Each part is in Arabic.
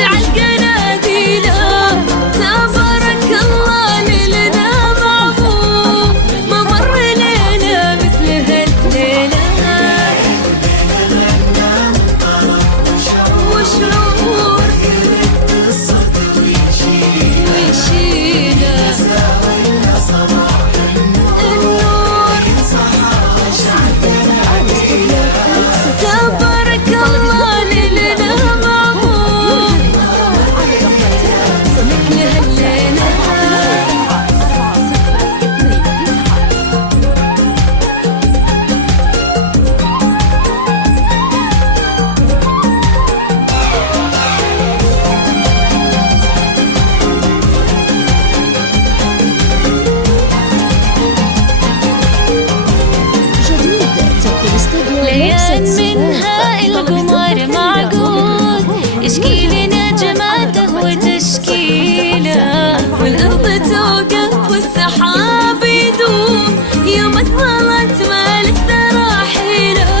واشعل قناديله. تبارك الله ليلنا معمور، ما مر ليلة مثل هالليلة. وشعور ويشيله النور. تبارك الله ليلنا معمور مثل هالليلة. ليان منها القمر معقود، يشكي لنا جماته وتشكيله. والأرض توقف والسحاب يدوم، يوم اطلعت مالك تراحيله.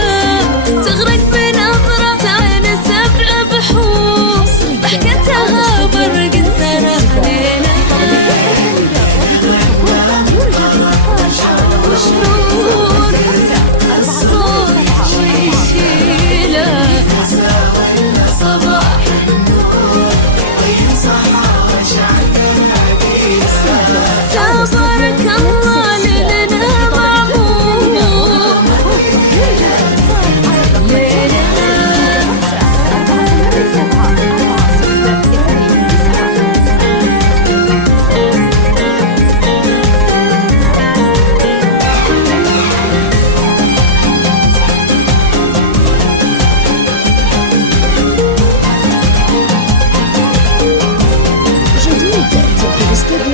تغرق بنظرة عين 7 بحور، ضحكتها برق سرح ليله. وشعور الصوت ويشيله صباح. تبارك الله ليلنا معمور ليلة.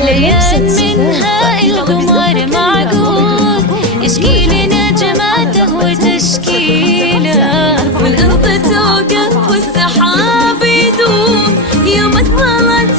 ليان منها القمر معقود، يشكي لنا جماته وتشكيله. والأرض توقف والسحاب يدوم، يوم اطلعت